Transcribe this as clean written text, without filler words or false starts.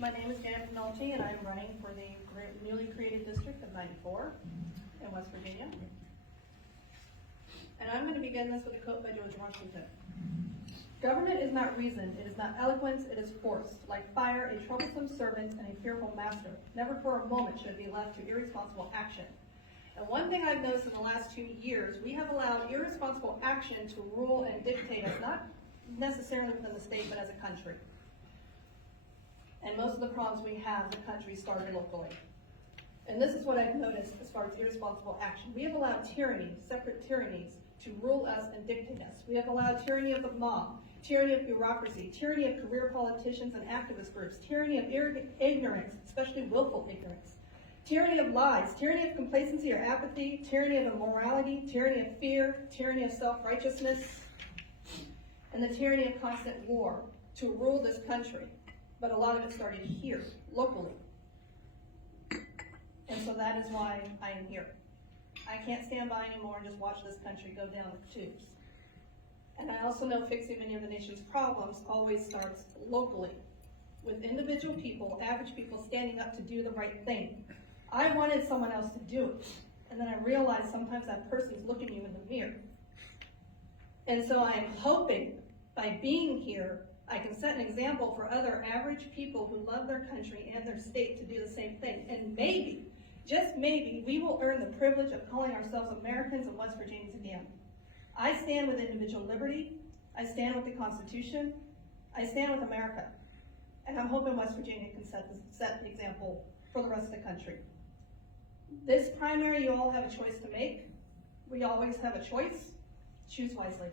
My name is Janet Penalty, and I'm running for the newly created district of 94 in West Virginia. And I'm going to begin this with a quote by George Washington. Government is not reason, it is not eloquence, it is force. Like fire, a troublesome servant and a fearful master. Never for a moment should it be left to irresponsible action. And one thing I've noticed in the last 2 years, we have allowed irresponsible action to rule and dictate us, not necessarily within the state, but as a country. And most of the problems we have in the country started locally. And this is what I've noticed as far as irresponsible action. We have allowed tyranny, separate tyrannies, to rule us and dictate us. We have allowed tyranny of the mob, tyranny of bureaucracy, tyranny of career politicians and activist groups, tyranny of ignorance, especially willful ignorance, tyranny of lies, tyranny of complacency or apathy, tyranny of immorality, tyranny of fear, tyranny of self-righteousness, and the tyranny of constant war to rule this country. But a lot of it started here, locally. And so that is why I am here. I can't stand by anymore and just watch this country go down the tubes. And I also know fixing many of the nation's problems always starts locally, with individual people, average people standing up to do the right thing. I wanted someone else to do it. And then I realized sometimes that person's looking you in the mirror. And so I am hoping by being here, I can set an example for other average people who love their country and their state to do the same thing. And maybe, just maybe, we will earn the privilege of calling ourselves Americans and West Virginians again. I stand with individual liberty. I stand with the Constitution. I stand with America. And I'm hoping West Virginia can set the example for the rest of the country. This primary, you all have a choice to make. We always have a choice. Choose wisely.